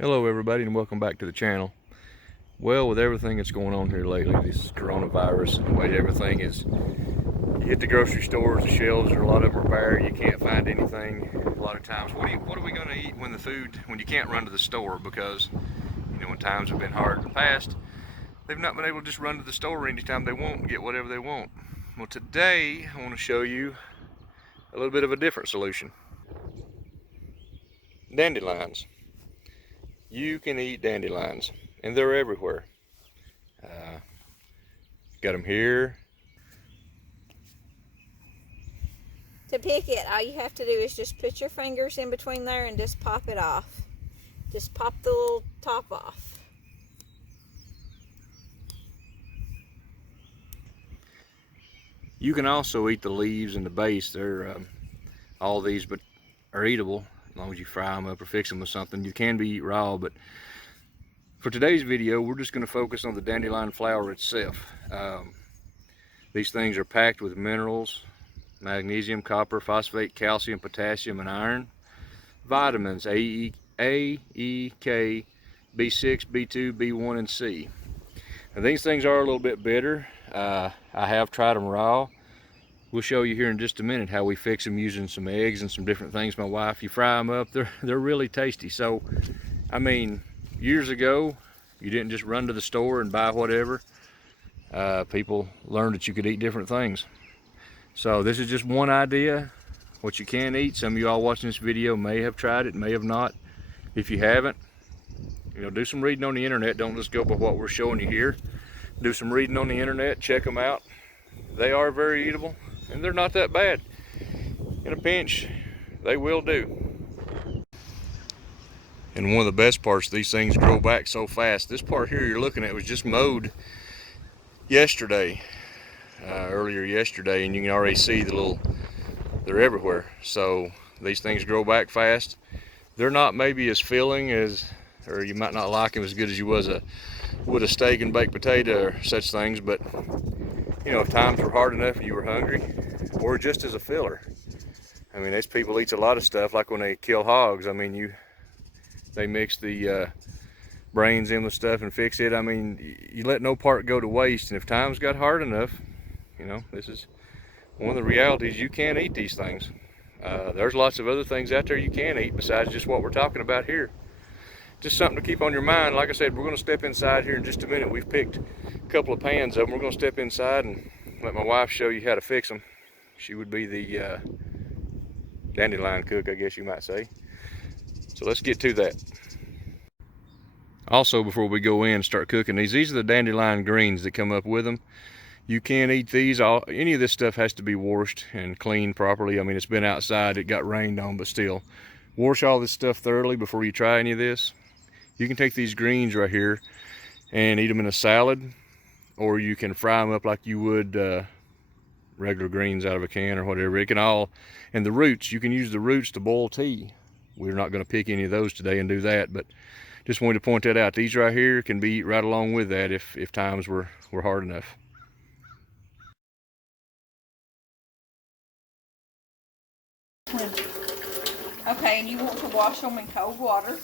Hello everybody and welcome back to the channel. Well, with everything that's going on here lately, this coronavirus and the way everything is, you hit the grocery stores, the shelves are a lot of them are bare, you can't find anything a lot of times. What are we going to eat when you can't run to the store? Because when times have been hard in the past, they've not been able to just run to the store anytime they want and get whatever they want. Well, today I want to show you a little bit of a different solution. Dandelions. You can eat dandelions, and they're everywhere. Got them here. To pick it, all you have to do is just put your fingers in between there and just pop it off. Just pop the little top off. You can also eat the leaves and the base. They're all these, but are eatable as long as you fry them up or fix them with something. You can be eat raw, but for today's video, we're just going to focus on the dandelion flower itself. These things are packed with minerals, magnesium, copper, phosphate, calcium, potassium, and iron. Vitamins A, E, K, B6, B2, B1, and C. And these things are a little bit bitter. I have tried them raw. We'll show you here in just a minute how we fix them using some eggs and some different things. My wife, you fry them up, they're really tasty. So, I mean, years ago, you didn't just run to the store and buy whatever. People learned that you could eat different things. So this is just one idea, what you can eat. Some of you all watching this video may have tried it, may have not. If you haven't, do some reading on the internet. Don't just go by what we're showing you here. Do some reading on the internet, check them out. They are very eatable, and they're not that bad. In a pinch, they will do. And one of the best parts, these things grow back so fast. This part here you're looking at was just mowed yesterday, earlier yesterday, and you can already see they're everywhere. So these things grow back fast. They're not maybe as filling as, or you might not like them as good as you would a steak and baked potato or such things, but if times were hard enough and you were hungry, or just as a filler. I mean, there's people eats a lot of stuff, like when they kill hogs. I mean, they mix the brains in with stuff and fix it. I mean, you let no part go to waste. And if times got hard enough, this is one of the realities. You can't eat these things. There's lots of other things out there you can eat besides just what we're talking about here. Just something to keep on your mind. Like I said, we're going to step inside here in just a minute. We've picked a couple of pans of them. We're going to step inside and let my wife show you how to fix them. She would be the dandelion cook, I guess you might say. So let's get to that. Also, before we go in and start cooking these are the dandelion greens that come up with them. You can eat these. Any of this stuff has to be washed and cleaned properly. I mean, it's been outside, it got rained on, but still. Wash all this stuff thoroughly before you try any of this. You can take these greens right here and eat them in a salad, or you can fry them up like you would regular greens out of a can or whatever. It can all, and the roots, you can use the roots to boil tea. We're not going to pick any of those today and do that, but just wanted to point that out. These right here can be eaten right along with that if times were hard enough. Okay, and you want to wash them in cold water.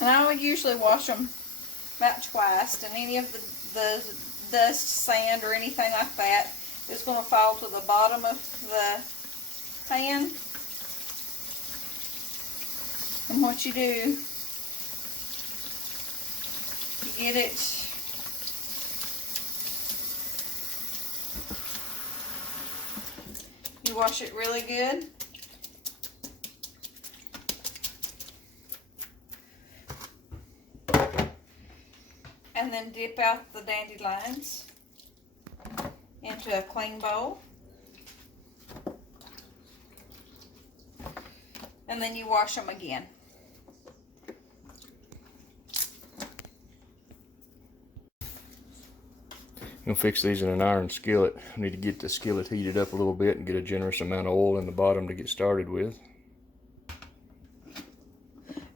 And I would usually wash them about twice, and any of the dust, sand, or anything like that is going to fall to the bottom of the pan. And what you do, you get it you wash it really good. And then dip out the dandelions into a clean bowl. And then you wash them again. I'm going to fix these in an iron skillet. I need to get the skillet heated up a little bit and get a generous amount of oil in the bottom to get started with.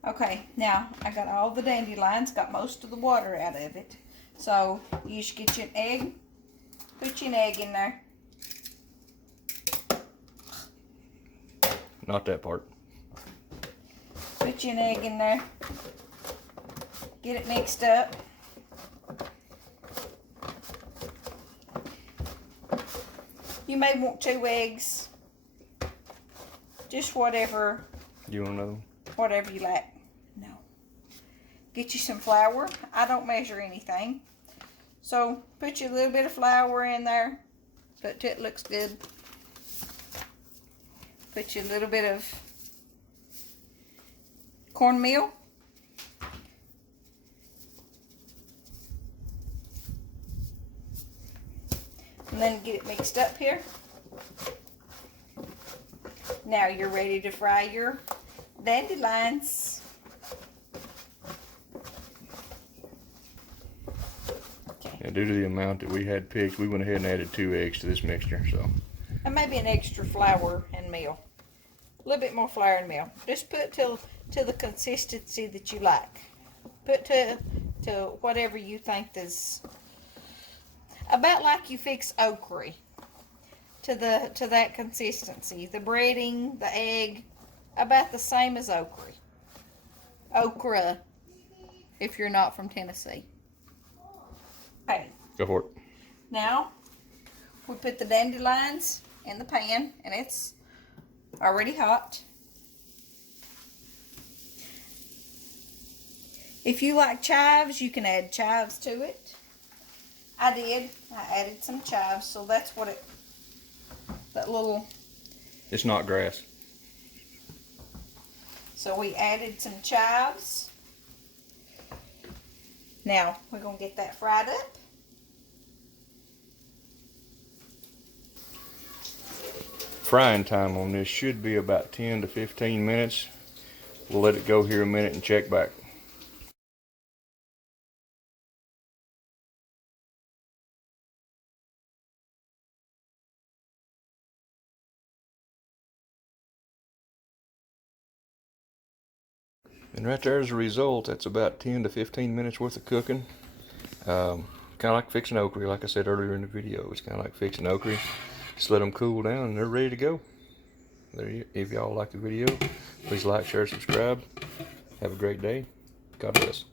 Okay, now I got all the dandelions, got most of the water out of it. So you should get you an egg, put you an egg in there. Not that part. Put you an egg in there. Get it mixed up. You may want 2 eggs. Just whatever. You want another one? Whatever you like. No. Get you some flour. I don't measure anything. So put you a little bit of flour in there. But it looks good. Put you a little bit of cornmeal. And then get it mixed up here. Now you're ready to fry your dandelions. Okay. Yeah, due to the amount that we had picked, we went ahead and added 2 eggs to this mixture. So. And maybe an extra flour and meal. A little bit more flour and meal. Just put to the consistency that you like. Put to whatever you think is about like you fix okra. To that consistency. The breading, the egg, about the same as okra. Okra, if you're not from Tennessee. Okay. Go for it. Now, we put the dandelions in the pan, and it's already hot. If you like chives, you can add chives to it. I did. I added some chives, so that's what that little... It's not grass. So we added some chives. Now, we're going to get that fried up. Frying time on this should be about 10 to 15 minutes. We'll let it go here a minute and check back. And right there's the result. That's about 10 to 15 minutes worth of cooking. Kind of like fixing okra, like I said earlier in the video. It's kind of like fixing okra. Just let them cool down and they're ready to go. If y'all like the video, please like, share, subscribe. Have a great day. God bless.